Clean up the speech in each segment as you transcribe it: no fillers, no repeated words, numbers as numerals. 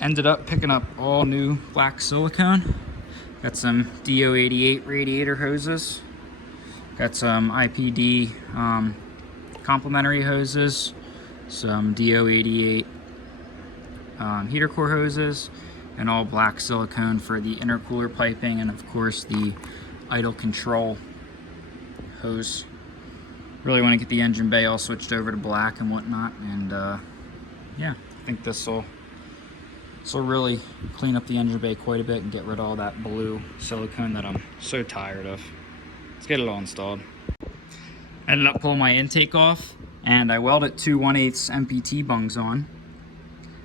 Ended up picking up all new black silicone. Got some AWD radiator hoses. Got some IPD complementary hoses. Some AWD heater core hoses. And all black silicone for the intercooler piping. And of course the idle control hose. Really want to get the engine bay all switched over to black and whatnot. And yeah, I think this will really clean up the engine bay quite a bit and get rid of all that blue silicone that I'm so tired of. Let's get it all installed. I ended up pulling my intake off and I welded two 1/8 MPT bungs on.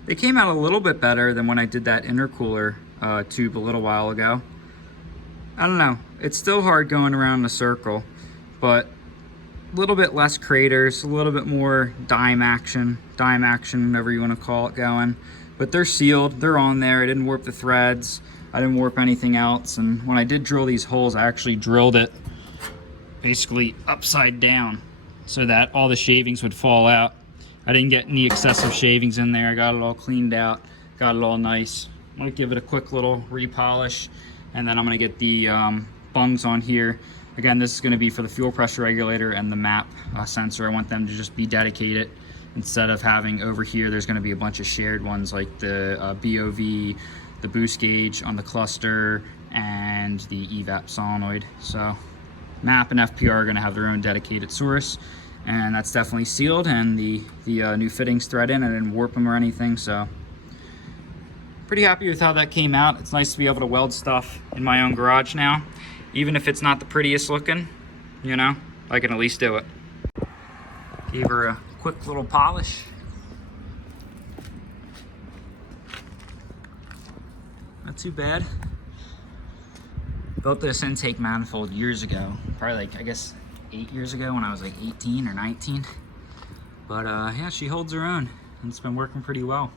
They came out a little bit better than when I did that intercooler tube a little while ago. I don't know, it's still hard going around in a circle, but a little bit less craters, a little bit more dime action, whatever you want to call it, going. But they're sealed, they're on there. I didn't warp the threads, I didn't warp anything else. And when I did drill these holes, I actually drilled it basically upside down so that all the shavings would fall out. I didn't get any excessive shavings in there. I got it all cleaned out, got it all nice. I'm gonna give it a quick little repolish, and then I'm gonna get the bungs on here. Again, this is gonna be for the fuel pressure regulator and the map sensor. I want them to just be dedicated. Instead of having over here, there's going to be a bunch of shared ones like the BOV, the boost gauge on the cluster, and the evap solenoid. So MAP and FPR are going to have their own dedicated source, and that's definitely sealed, and the new fittings thread in. I didn't warp them or anything, so pretty happy with how that came out. It's nice to be able to weld stuff in my own garage now. Even if it's not the prettiest looking, you know, I can at least do it. Gave her a quick little polish. Not too bad. Built this intake manifold years ago, probably like, I guess 8 years ago when I was like 18 or 19. But yeah, she holds her own and it's been working pretty well.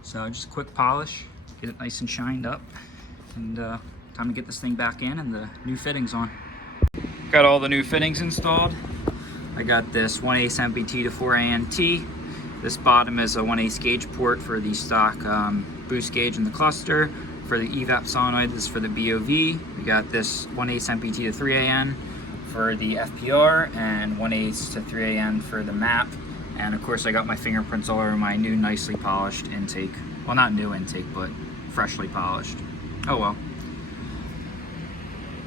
So just a quick polish, get it nice and shined up, and time to get this thing back in and the new fittings on. Got all the new fittings installed. I got this 1/8 MPT to 4ANT. This bottom is a 1/8 gauge port for the stock boost gauge in the cluster. For the evap solenoid, this is for the BOV. We got this 1/8 MPT to 3AN for the FPR, and 1/8 to 3AN for the MAP. And of course I got my fingerprints all over my new nicely polished intake. Well, not new intake, but freshly polished. Oh well.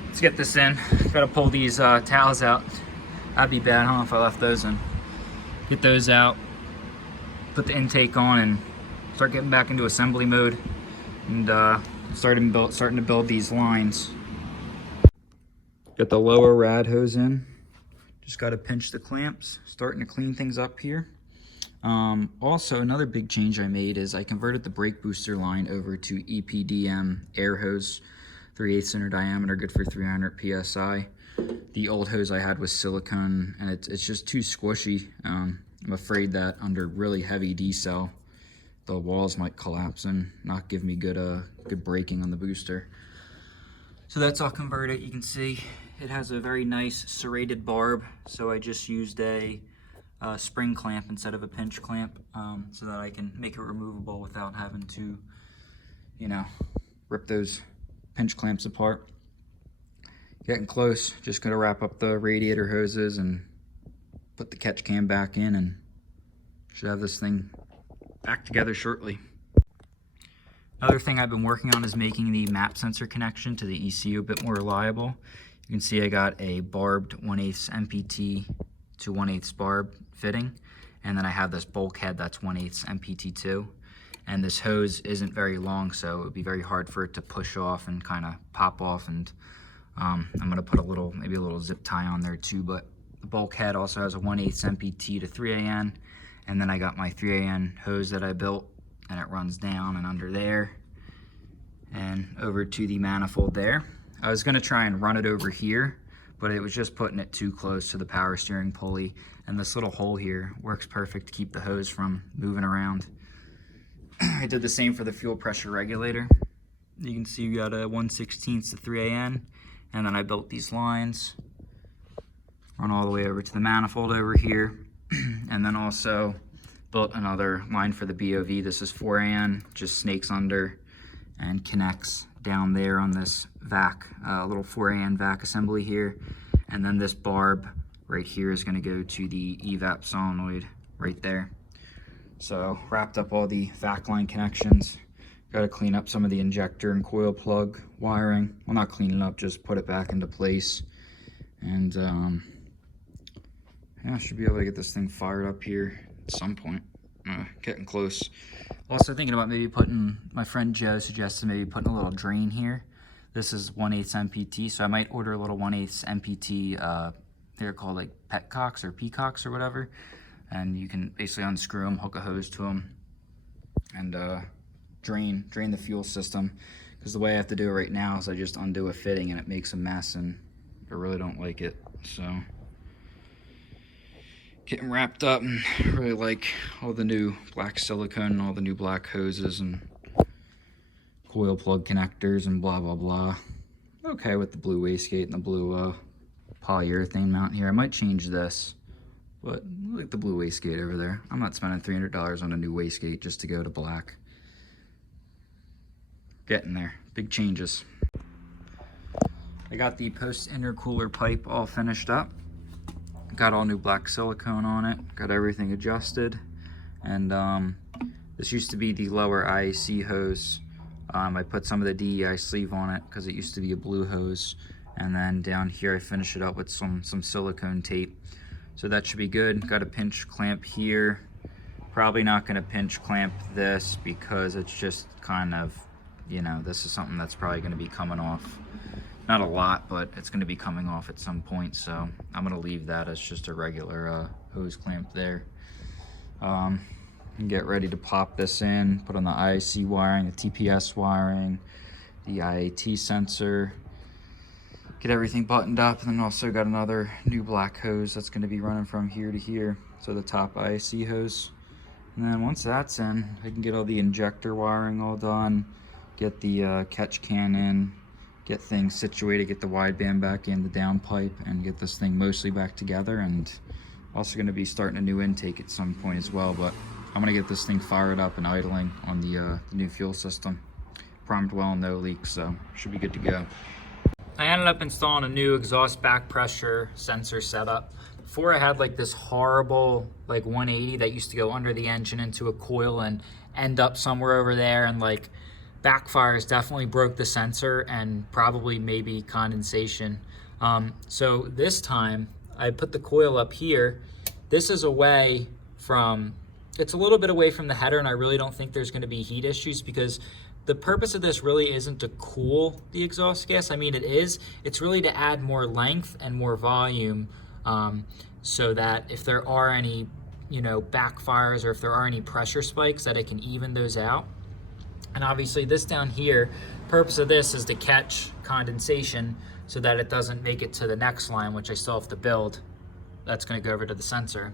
Let's get this in. Gotta pull these towels out. That'd be bad, huh, if I left those in. Get those out, put the intake on, and start getting back into assembly mode, and starting to build these lines. Get the lower rad hose in. Just got to pinch the clamps, starting to clean things up here. Also, another big change I made is I converted the brake booster line over to EPDM air hose, 3/8 inch diameter, good for 300 PSI. The old hose I had was silicone, and it's just too squishy. I'm afraid that under really heavy decel, the walls might collapse and not give me good braking on the booster. So that's all converted. You can see it has a very nice serrated barb, so I just used a spring clamp instead of a pinch clamp, so that I can make it removable without having to, you know, rip those pinch clamps apart. Getting close. Just gonna wrap up the radiator hoses and put the catch can back in, and should have this thing back together shortly. Another thing I've been working on is making the map sensor connection to the ECU a bit more reliable. You can see I got a barbed 1/8 MPT to 1/8 barb fitting, and then I have this bulkhead that's 1/8 MPT2. And this hose isn't very long, so it would be very hard for it to push off and kind of pop off. And I'm gonna put maybe a little zip tie on there too, but the bulkhead also has a 1/8 MPT to 3AN, and then I got my 3AN hose that I built, and it runs down and under there and over to the manifold there. I was gonna try and run it over here, but it was just putting it too close to the power steering pulley, and this little hole here works perfect to keep the hose from moving around. I did the same for the fuel pressure regulator. You can see we got a 1/16 to 3AN, and then I built these lines, run all the way over to the manifold over here, and then also built another line for the BOV. This is 4AN, just snakes under and connects down there on this vac, little 4AN vac assembly here. And then this barb right here is going to go to the evap solenoid right there. So wrapped up all the vac line connections. Got to clean up some of the injector and coil plug wiring. Well, not clean it up, just put it back into place. And yeah, I should be able to get this thing fired up here at some point. Getting close. Also thinking about maybe putting, my friend Joe suggested maybe putting a little drain here. This is 1/8 MPT, so I might order a little 1/8 MPT, they're called like petcocks or peacocks or whatever. And you can basically unscrew them, hook a hose to them, and drain the fuel system. Because the way I have to do it right now is I just undo a fitting and it makes a mess, and I really don't like it. So getting wrapped up, and really like all the new black silicone and all the new black hoses and coil plug connectors and blah blah blah. Okay with the blue wastegate and the blue polyurethane mount here. I might change this, but I like the blue wastegate over there. I'm not spending $300 on a new wastegate just to go to black. Getting there, big changes. I got the post intercooler pipe all finished up. Got all new black silicone on it, got everything adjusted, and this used to be the lower IAC hose. I put some of the DEI sleeve on it because it used to be a blue hose, and then down here I finish it up with some silicone tape. So that should be good. Got a pinch clamp here. Probably not going to pinch clamp this because it's just kind of, you know, this is something that's probably going to be coming off. Not a lot, but it's going to be coming off at some point, so I'm going to leave that as just a regular hose clamp there. And get ready to pop this in, put on the IAC wiring, the TPS wiring, the IAT sensor, get everything buttoned up, and then also got another new black hose that's going to be running from here to here, so the top IAC hose. And then once that's in, I can get all the injector wiring all done, get the catch can in, get things situated, get the wideband back in, the downpipe, and get this thing mostly back together. And also going to be starting a new intake at some point as well, but I'm going to get this thing fired up and idling on the new fuel system. Primed well, no leaks, so should be good to go. I ended up installing a new exhaust back pressure sensor setup. Before I had like this horrible like 180 that used to go under the engine into a coil and end up somewhere over there, and like backfires definitely broke the sensor and probably maybe condensation. So this time I put the coil up here. This is away from, it's a little bit away from the header, and I really don't think there's going to be heat issues because the purpose of this really isn't to cool the exhaust gas. I mean, it is. It's really to add more length and more volume, so that if there are any, you know, backfires or if there are any pressure spikes, that it can even those out. And obviously this down here, purpose of this is to catch condensation so that it doesn't make it to the next line, which I still have to build. That's going to go over to the sensor.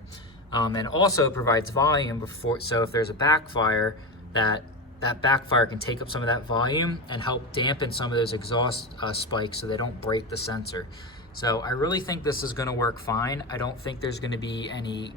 And also provides volume before, so if there's a backfire, that backfire can take up some of that volume and help dampen some of those exhaust spikes so they don't break the sensor. So I really think this is going to work fine. I don't think there's going to be any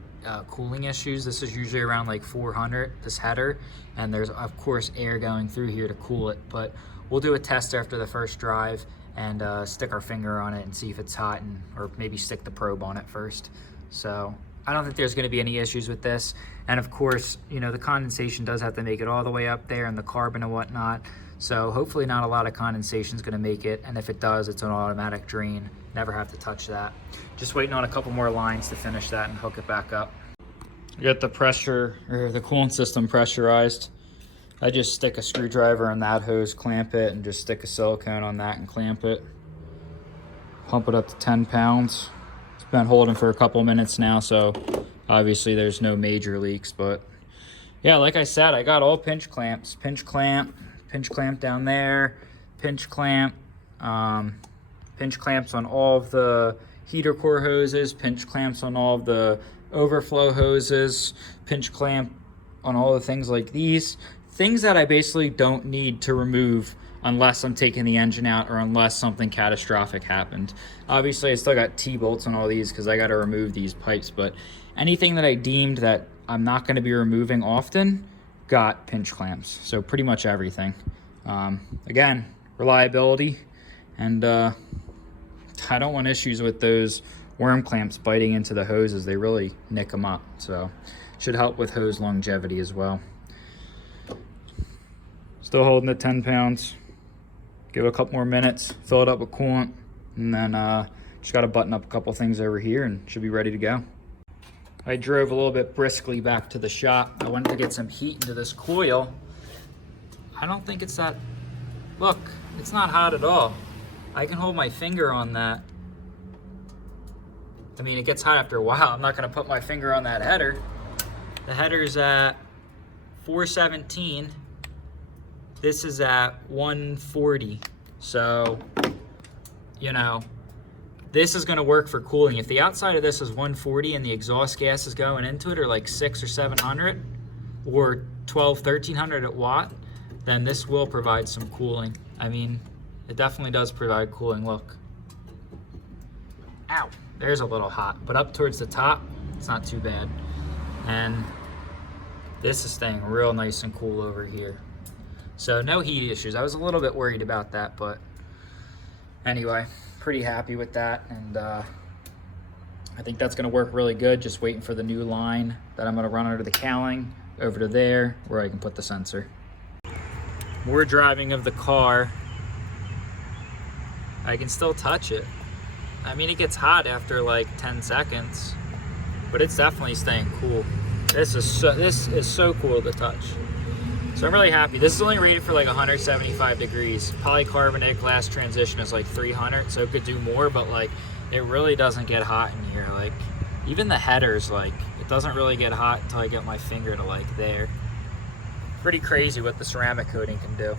cooling issues. This is usually around like 400, this header, and there's of course air going through here to cool it, but we'll do a test after the first drive and stick our finger on it and see if it's hot, and or maybe stick the probe on it first. So I don't think there's going to be any issues with this. And of course, you know, the condensation does have to make it all the way up there, and the carbon and whatnot. So hopefully not a lot of condensation is going to make it. And if it does, it's an automatic drain. Never have to touch that. Just waiting on a couple more lines to finish that and hook it back up. I got the pressure, or the coolant system pressurized. I just stick a screwdriver on that hose, clamp it, and just stick a silicone on that and clamp it. Pump it up to 10 pounds. It's been holding for a couple minutes now, so obviously there's no major leaks, but yeah, like I said, I got all pinch clamps. Pinch clamp down there, pinch clamps on all of the heater core hoses, pinch clamps on all of the overflow hoses, pinch clamp on all the things like these. Things that I basically don't need to remove unless I'm taking the engine out or unless something catastrophic happened. Obviously, I still got T-bolts on all these because I got to remove these pipes, but anything that I deemed that I'm not going to be removing often got pinch clamps. So pretty much everything. Again, reliability, and I don't want issues with those worm clamps biting into the hoses. They really nick them up. So should help with hose longevity as well. Still holding at 10 pounds. Give it a couple more minutes, fill it up with coolant, and then just got to button up a couple things over here and should be ready to go. I drove a little bit briskly back to the shop. I wanted to get some heat into this coil. I don't think it's that, look, it's not hot at all. I can hold my finger on that. I mean, it gets hot after a while. I'm not gonna put my finger on that header. The header's at 417. This is at 140. So, you know, this is gonna work for cooling. If the outside of this is 140 and the exhaust gases going into it are like 600 or 700 or 1300 at watt, then this will provide some cooling. I mean, it definitely does provide cooling. Look. Ow, there's a little hot, but up towards the top, it's not too bad. And this is staying real nice and cool over here. So no heat issues. I was a little bit worried about that, but anyway, pretty happy with that. And I think that's gonna work really good. Just waiting for the new line that I'm gonna run under the cowling over to there where I can put the sensor. More driving of the car. I can still touch it. I mean, it gets hot after like 10 seconds, but it's definitely staying cool. This is so cool to touch. So I'm really happy. This is only rated for like 175 degrees. Polycarbonate glass transition is like 300, so it could do more, but like it really doesn't get hot in here. Like even the headers, like it doesn't really get hot until I get my finger to like there. Pretty crazy what the ceramic coating can do.